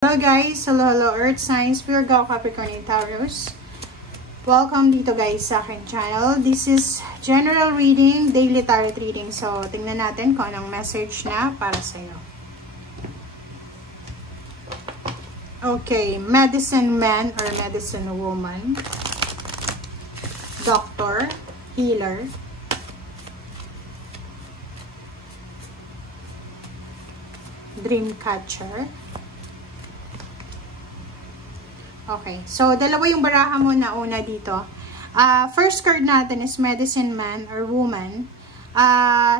Hello guys! Hello Earth Signs, Virgo, Capricorn, and Taurus. Welcome dito guys sa aking channel. This is general reading, daily tarot reading. So, tingnan natin kung anong message na para sa'yo. Okay, medicine man or medicine woman. Doctor, healer. Dream catcher. Okay, so dalawa yung baraha mo na una dito. First card natin is medicine man or woman.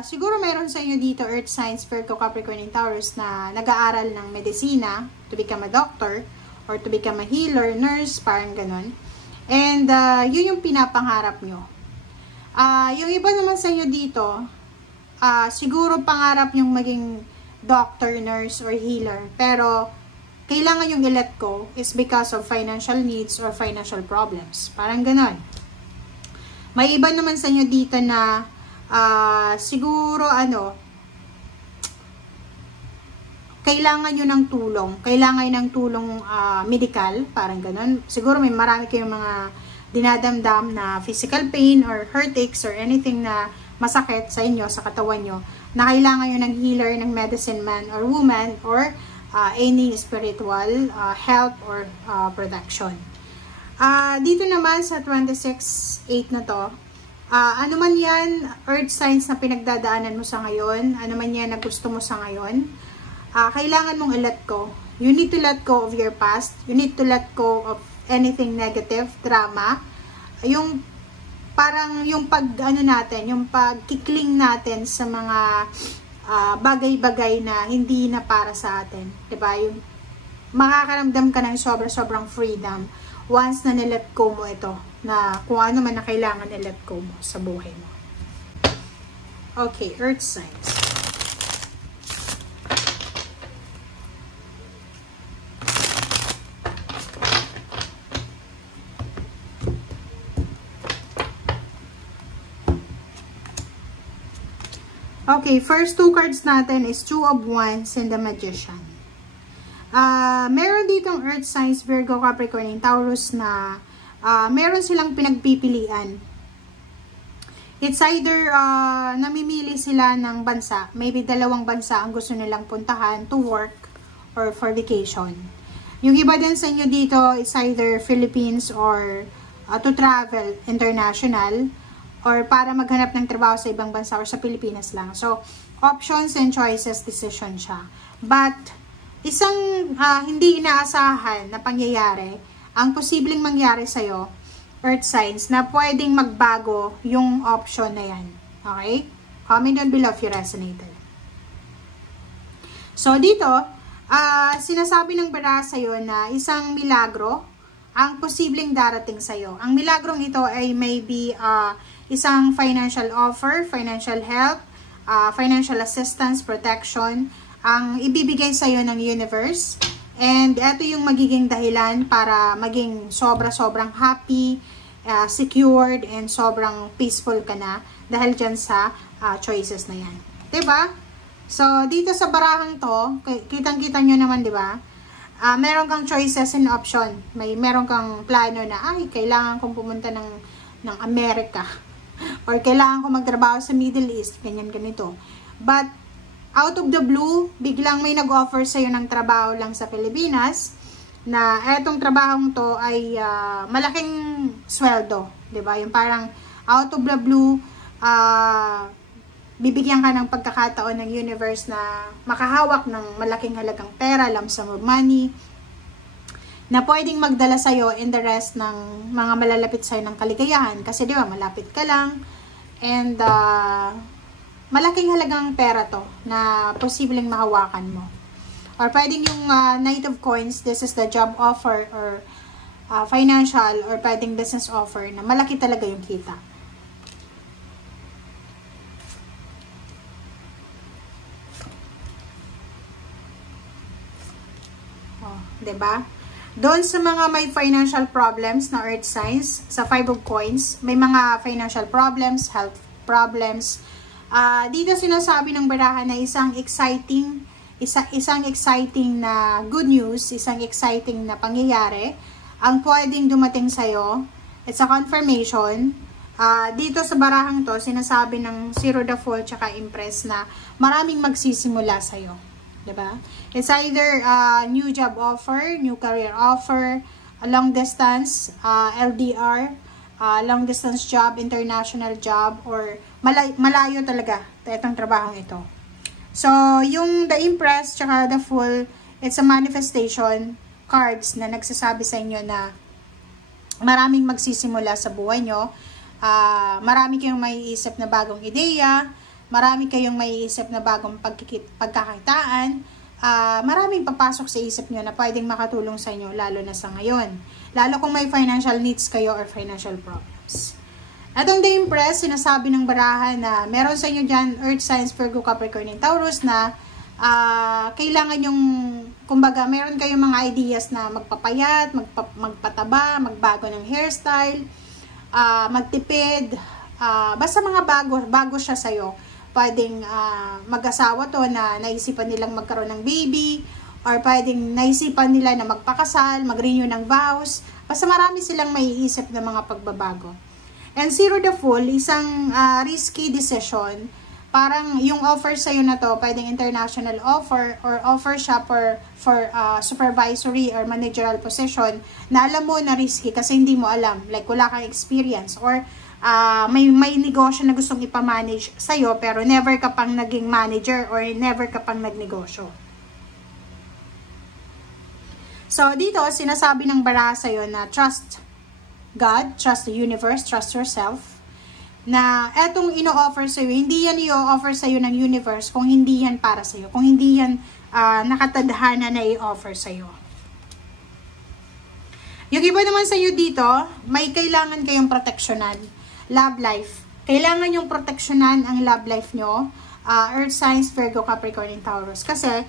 Siguro meron sa inyo dito earth signs, Virgo, Capricorn, and Taurus na nag-aaral ng medisina to become a doctor or to become a healer, nurse, parang ganun. And yun yung pinapangarap nyo. Yung iba naman sa inyo dito, siguro pangarap yung maging doctor, nurse, or healer. Pero kailangan yung i-let go is because of financial needs or financial problems. Parang ganon. May iba naman sa inyo dito na siguro kailangan nyo ng tulong. Kailangan nyo ng tulong medical. Parang ganon. Siguro may marami kayong mga dinadamdam na physical pain or heartaches or anything na masakit sa inyo, sa katawan nyo, na kailangan nyo ng healer, ng medicine man or woman or any spiritual help or protection. Dito naman sa 26/8 na to, ano man yan, earth signs na pinagdadaanan mo sa ngayon, ano man yan na gusto mo sa ngayon, kailangan mong i-let go. You need to let go of your past. You need to let go of anything negative, drama. Yung parang yung yung pagkikling natin sa mga bagay-bagay na hindi na para sa atin. Diba? Yung makakaramdam ka ng sobrang freedom once na nilet go mo ito. Na kung ano man na kailangan nilet go mo sa buhay mo. Okay, earth signs. Okay, first two cards natin is Two of Wands and the Magician. Meron ditong earth signs, Virgo, Capricorn, and Taurus na meron silang pinagpipilian. It's either namimili sila ng bansa. Maybe dalawang bansa ang gusto nilang puntahan to work or for vacation. Yung iba din sa inyo dito is either Philippines or to travel international, or para maghanap ng trabaho sa ibang bansa or sa Pilipinas lang. So, options and choices, decision siya. But, isang hindi inaasahan na pangyayari, ang posibleng mangyari sa'yo, earth signs, na pwedeng magbago yung option na yan. Okay? Comment down below if you resonated. So, dito, sinasabi ng baraha sa'yo na isang milagro ang posibleng darating sa'yo. Ang milagrong ito ay maybe isang financial offer, financial help, financial assistance, protection, ang ibibigay sa'yo ng universe. And ito yung magiging dahilan para maging sobrang happy, secured, and sobrang peaceful ka na dahil dyan sa choices na yan. Diba? So, dito sa barahang to, kitang-kita nyo naman, diba? Meron kang choices and option. Meron kang plano na, kailangan kong pumunta ng Amerika. Or kailangan ko magtrabaho sa Middle East, ganito. But, out of the blue, biglang may nag-offer sa'yo ng trabaho lang sa Pilipinas, na etong trabahong to ay malaking sweldo. Diba? Yung parang out of the blue, bibigyan ka ng pagkakataon ng universe na makahawak ng malaking halagang pera, lump sum of money, na pwedeng magdala sa'yo in the rest ng mga malalapit sa'yo ng kaligayahan. Kasi di ba, malapit ka lang. And malaking halagang pera to na posibleng mahawakan mo. Or pwedeng yung Knight of Coins, this is the job offer or financial or pwedeng business offer na malaki talaga yung kita. Oh, diba? Doon sa mga may financial problems na earth signs, sa 5 of Coins, may mga financial problems, health problems. Dito sinasabi ng baraha na isang exciting isang exciting na good news, isang exciting na pangyayari ang pwedeng dumating sa'yo. It's a confirmation. Dito sa barahang to, sinasabi ng Zero the Fool tsaka Empress na maraming magsisimula sa'yo. Diba? It's either new job offer, new career offer, a long distance, LDR, long distance job, international job, or malayo talaga itong trabahong ito. So, yung the Empress tsaka the Fool, it's a manifestation cards na nagsasabi sa inyo na maraming magsisimula sa buhay nyo. Marami kayong maiisip na bagong ideya, marami kayong maiisip na bagong pagkakitaan, maraming papasok sa isip nyo na pwedeng makatulong sa inyo, lalo na sa ngayon. Lalo kung may financial needs kayo or financial problems. Atong The Empress, sinasabi ng barahan na meron sa inyo dyan, Earth Signs, Virgo, Capricorn, and Taurus na kailangan yung, kumbaga, meron kayong mga ideas na magpapayat, magpataba, magbago ng hairstyle, magtipid, basta mga bago siya sa'yo. Pwedeng mag-asawa to na naisipan nilang magkaroon ng baby, or pwedeng naisipan nila na magpakasal, mag-renew ng vows. Basta marami silang maiisip na mga pagbabago. And Zero the Fool, isang risky decision. Parang yung offer sa'yo na to, pwedeng international offer or offer siya for supervisory or managerial position na alam mo na risky kasi hindi mo alam. Like wala kang experience or may negosyo na gustong ipamanage sa'yo pero never ka pang naging manager or never ka pang nagnegosyo. So dito, sinasabi ng baraha sa'yo na trust God, trust the universe, trust yourself, na etong ino-offer sa'yo, hindi yan i-offer sa'yo ng universe kung hindi yan para sa'yo, kung hindi yan nakatadhana na i-offer sa'yo. Yung iba naman sa'yo dito, may kailangan kayong proteksyonan. Love life. Kailangan yung proteksyonan ang love life nyo, Earth Signs, Virgo, Capricorn, and Taurus. Kasi,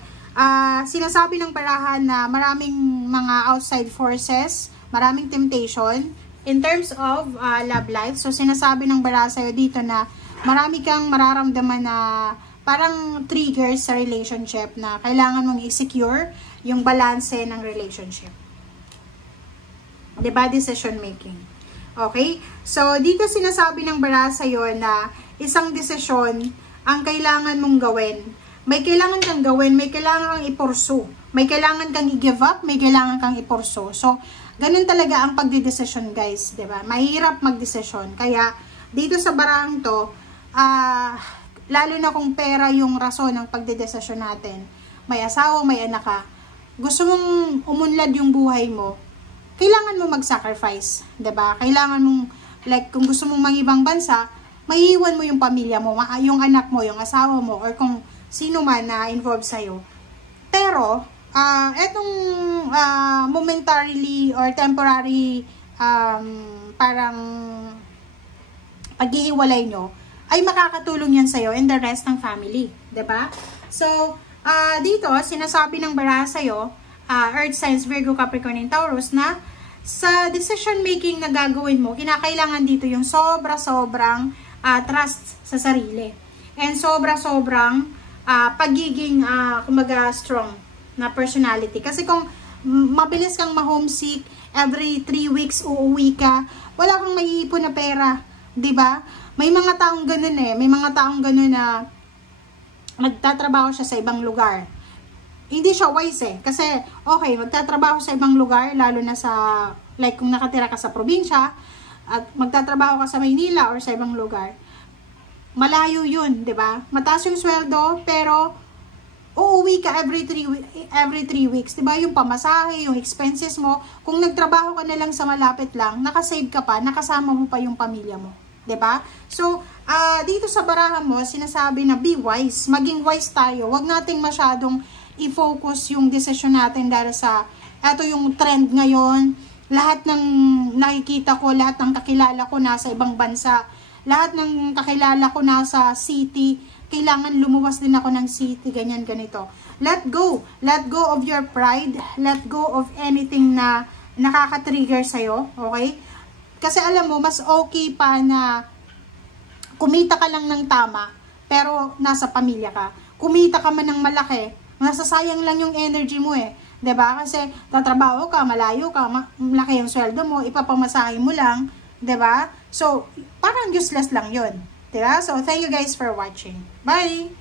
sinasabi ng barahan na maraming mga outside forces, maraming temptation, in terms of love life. So, sinasabi ng baraha sa'yo dito na marami kang mararamdaman na parang triggers sa relationship na kailangan mong i-secure yung balanse ng relationship. Diba? Decision making. Okay? So, dito sinasabi ng baraha sa'yo na isang desisyon ang kailangan mong gawin. May kailangan kang gawin, may kailangan kang i-pursue. May kailangan kang i-give up, may kailangan kang i-pursue. So, ganun talaga ang pagdidesisyon, guys, 'di ba? Mahirap magdesisyon. Kaya dito sa barang to, lalo na kung pera yung rason ng pagdidesisyon natin. May asawa, may anak ka. Gusto mong umunlad yung buhay mo. Kailangan mo mag-sacrifice, 'di ba? Kailangan mong like kung gusto mong mangibang bansa, maiiwan mo yung pamilya mo, yung anak mo, yung asawa mo or kung sino man na involved sa iyo. Pero etong momentarily or temporary parang pag-iiwalay nyo ay makakatulong yan sa'yo and the rest ng family, diba? So, dito, sinasabi ng baraha sa'yo, Earth Signs, Virgo, Capricorn, and Taurus na sa decision making na gagawin mo, kinakailangan dito yung sobra-sobrang trust sa sarili and sobra-sobrang pagiging kumaga strong na personality. Kasi kung mabilis kang ma-homesick, every 3 weeks uuwi ka, wala kang maiipon na pera, 'di ba? May mga taong ganoon eh, may mga taong ganoon na magtatrabaho siya sa ibang lugar. Hindi siya wise eh, kasi okay, magtatrabaho sa ibang lugar, lalo na sa like kung nakatira ka sa probinsya at magtatrabaho ka sa Maynila or sa ibang lugar. Malayo 'yun, 'di ba? Mataas yung sweldo, pero uuwi ka every 3 weeks, 'di ba? Yung pamasahe, yung expenses mo, kung nagtrabaho ka na lang sa malapit lang, nakasave ka pa, nakasama mo pa yung pamilya mo, 'di ba? So, dito sa baraha mo, sinasabi na be wise, maging wise tayo. Huwag nating masyadong i-focus yung decision natin dahil sa eto yung trend ngayon, lahat ng nakikita ko, lahat ng kakilala ko nasa ibang bansa, lahat ng kakilala ko nasa city, kailangan lumuwas din ako ng city, ganyan, ganito. Let go of your pride, let go of anything na nakaka-trigger sa'yo, okay? Kasi alam mo, mas okay pa na kumita ka lang ng tama, pero nasa pamilya ka. Kumita ka man ng malaki, Nasasayang lang yung energy mo eh. 'Di ba? Kasi tatrabaho ka, malayo ka, malaki yung sweldo mo, ipapamasahe mo lang, 'di ba? So, parang useless lang 'yun. 'Di ba? So, thank you guys for watching. Bye!